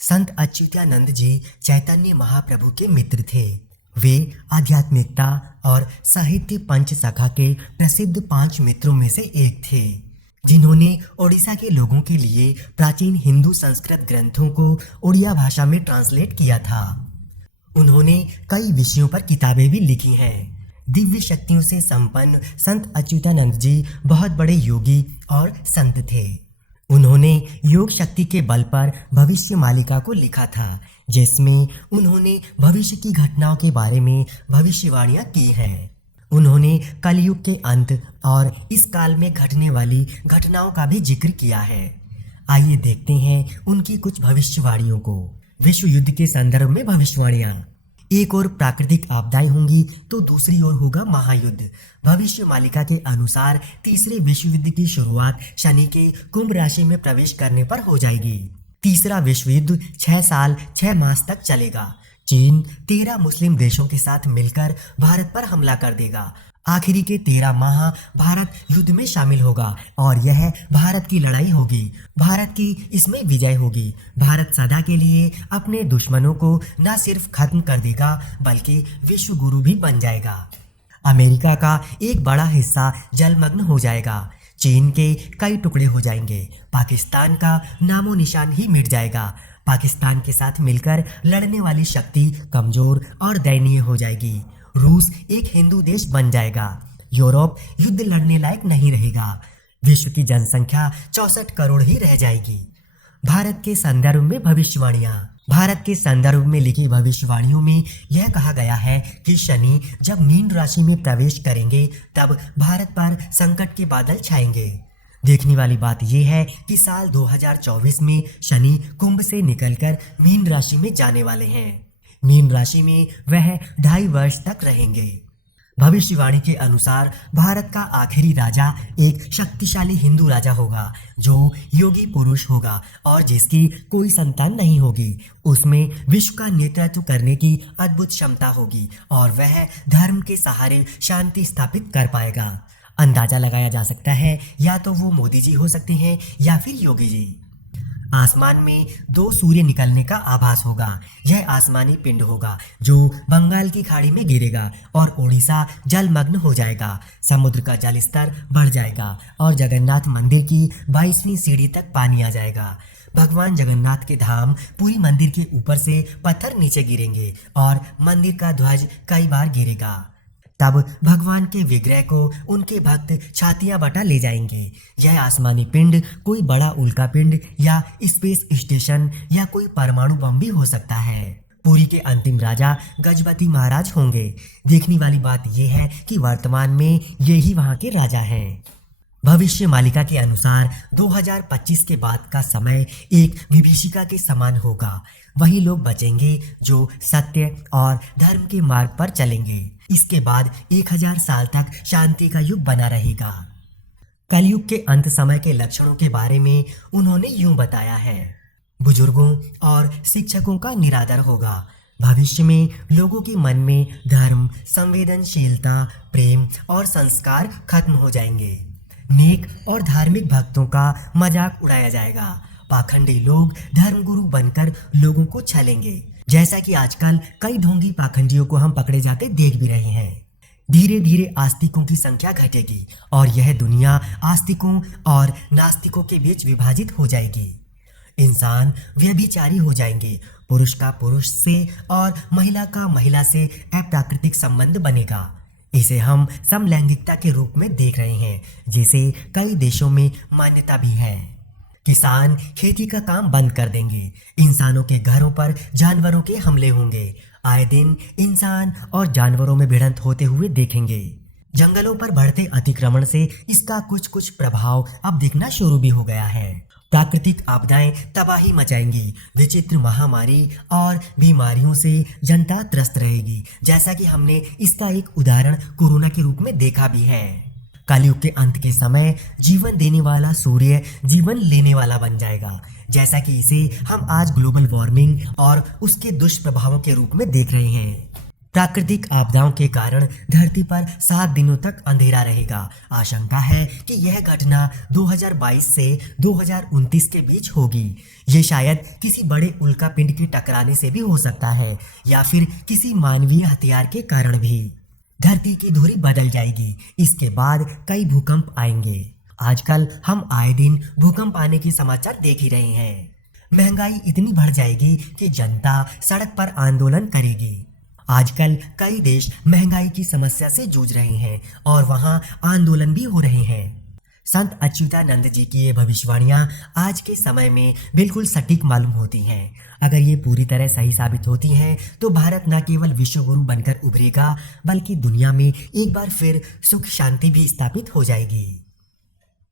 संत अच्युतानंद जी चैतन्य महाप्रभु के मित्र थे। वे आध्यात्मिकता और साहित्य पंचसखा के प्रसिद्ध 5 मित्रों में से एक थे, जिन्होंने ओडिशा के लोगों के लिए प्राचीन हिंदू संस्कृत ग्रंथों को उड़िया भाषा में ट्रांसलेट किया था। उन्होंने कई विषयों पर किताबें भी लिखी हैं। दिव्य शक्तियों से संपन्न संत अच्युतानंद जी बहुत बड़े योगी और संत थे। उन्होंने योग शक्ति के बल पर भविष्य मालिका को लिखा था, जिसमें उन्होंने भविष्य की घटनाओं के बारे में भविष्यवाणियां की हैं। उन्होंने कलयुग के अंत और इस काल में घटने वाली घटनाओं का भी जिक्र किया है। आइए देखते हैं उनकी कुछ भविष्यवाणियों को। विश्व युद्ध के संदर्भ में भविष्यवाणियां। एक और प्राकृतिक आपदाएं होंगी तो दूसरी ओर होगा महायुद्ध। भविष्य मालिका के अनुसार तीसरे विश्व युद्ध की शुरुआत शनि के कुंभ राशि में प्रवेश करने पर हो जाएगी। तीसरा विश्व युद्ध 6 साल 6 मास तक चलेगा। चीन 13 मुस्लिम देशों के साथ मिलकर भारत पर हमला कर देगा। आखिरी के 13 माह भारत युद्ध में शामिल होगा और यह भारत की लड़ाई होगी। भारत की इसमें विजय होगी। भारत सदा के लिए अपने दुश्मनों को न सिर्फ खत्म कर देगा बल्कि विश्व गुरु भी बन जाएगा। अमेरिका का एक बड़ा हिस्सा जलमग्न हो जाएगा। चीन के कई टुकड़े हो जाएंगे। पाकिस्तान का नामो निशान ही मिट जाएगा। पाकिस्तान के साथ मिलकर लड़ने वाली शक्ति कमजोर और दयनीय हो जाएगी। रूस एक हिंदू देश बन जाएगा। यूरोप युद्ध लड़ने लायक नहीं रहेगा। विश्व की जनसंख्या 64 करोड़ ही रह जाएगी। भारत के संदर्भ में भविष्यवाणियां। भारत के संदर्भ में लिखी भविष्यवाणियों में यह कहा गया है कि शनि जब मीन राशि में प्रवेश करेंगे तब भारत पर संकट के बादल छाएंगे। देखने वाली बात यह है कि साल 2024 में शनि कुंभ से निकलकर मीन राशि में जाने वाले हैं। मीन राशि में वह 2.5 वर्ष तक रहेंगे। भविष्यवाणी के अनुसार भारत का आखिरी राजा एक शक्तिशाली हिंदू राजा होगा जो योगी पुरुष होगा और जिसकी कोई संतान नहीं होगी। उसमें विश्व का नेतृत्व करने की अद्भुत क्षमता होगी और वह धर्म के सहारे शांति स्थापित कर पाएगा। अंदाजा लगाया जा सकता है या तो वो मोदी जी हो सकते हैं या फिर योगी जी। आसमान में 2 सूर्य निकलने का आभास होगा। यह आसमानी पिंड होगा जो बंगाल की खाड़ी में गिरेगा और ओडिशा जलमग्न हो जाएगा। समुद्र का जल स्तर बढ़ जाएगा और जगन्नाथ मंदिर की 22वीं सीढ़ी तक पानी आ जाएगा। भगवान जगन्नाथ के धाम पुरी मंदिर के ऊपर से पत्थर नीचे गिरेंगे और मंदिर का ध्वज कई बार गिरेगा। तब भगवान के विग्रह को उनके भक्त छातियां बटा ले जाएंगे। यह आसमानी पिंड कोई बड़ा उल्का पिंड या स्पेस स्टेशन या कोई परमाणु बम भी हो सकता है। पुरी के अंतिम राजा गजपति महाराज होंगे। देखने वाली बात यह है कि वर्तमान में ये ही वहां के राजा हैं। भविष्य मालिका के अनुसार 2025 के बाद का समय एक विभीषिका के समान होगा। वही लोग बचेंगे जो सत्य और धर्म के मार्ग पर चलेंगे। इसके बाद 1000 साल तक शांति का युग बना रहेगा। कलयुग के अंत समय के लक्षणों के बारे में उन्होंने यूं बताया है। बुजुर्गों और शिक्षकों का निरादर होगा। भविष्य में लोगों के मन में धर्म, संवेदनशीलता, प्रेम और संस्कार खत्म हो जाएंगे। नेक और धार्मिक भक्तों का मजाक उड़ाया जाएगा। पाखंडी लोग धर्मगुरु बनकर लोगों को छलेंगे, जैसा कि आजकल कई ढोंगी पाखंडियों को हम पकड़े जाते देख भी रहे हैं। धीरे धीरे आस्तिकों की संख्या घटेगी और यह दुनिया आस्तिकों और नास्तिकों के बीच विभाजित हो जाएगी। इंसान व्यभिचारी हो जाएंगे। पुरुष का पुरुष से और महिला का महिला से अप्राकृतिक संबंध बनेगा। इसे हम समलैंगिकता के रूप में देख रहे हैं, जिसे कई देशों में मान्यता भी है। किसान खेती का काम बंद कर देंगे। इंसानों के घरों पर जानवरों के हमले होंगे। आए दिन इंसान और जानवरों में भिड़ंत होते हुए देखेंगे। जंगलों पर बढ़ते अतिक्रमण से इसका कुछ प्रभाव अब दिखना शुरू भी हो गया है। प्राकृतिक आपदाएं तबाही मचाएंगी। विचित्र महामारी और बीमारियों से जनता त्रस्त रहेगी, जैसा कि हमने इसका एक उदाहरण कोरोना के रूप में देखा भी है। कलयुग के अंत के समय जीवन देने वाला सूर्य जीवन लेने वाला बन जाएगा, जैसा कि इसे हम आज ग्लोबल वार्मिंग और उसके दुष्प्रभावों के रूप में देख रहे हैं। प्राकृतिक आपदाओं के कारण धरती पर 7 दिनों तक अंधेरा रहेगा। आशंका है कि यह घटना 2022 से 2029 के बीच होगी। ये शायद किसी बड़े उल्कापिंड के टकराने से भी हो सकता है या फिर किसी मानवीय हथियार के कारण भी। धरती की धुरी बदल जाएगी। इसके बाद कई भूकंप आएंगे। आजकल हम आए दिन भूकंप आने के समाचार देख ही रहे हैं। महंगाई इतनी बढ़ जाएगी कि जनता सड़क पर आंदोलन करेगी। आजकल कई देश महंगाई की समस्या से जूझ रहे हैं और वहां आंदोलन भी हो रहे हैं। संत अच्युतानंद जी की ये भविष्यवाणियां आज के समय में बिल्कुल सटीक मालूम होती हैं। अगर ये पूरी तरह सही साबित होती हैं तो भारत न केवल विश्व गुरु बनकर उभरेगा बल्कि दुनिया में एक बार फिर सुख शांति भी स्थापित हो जाएगी।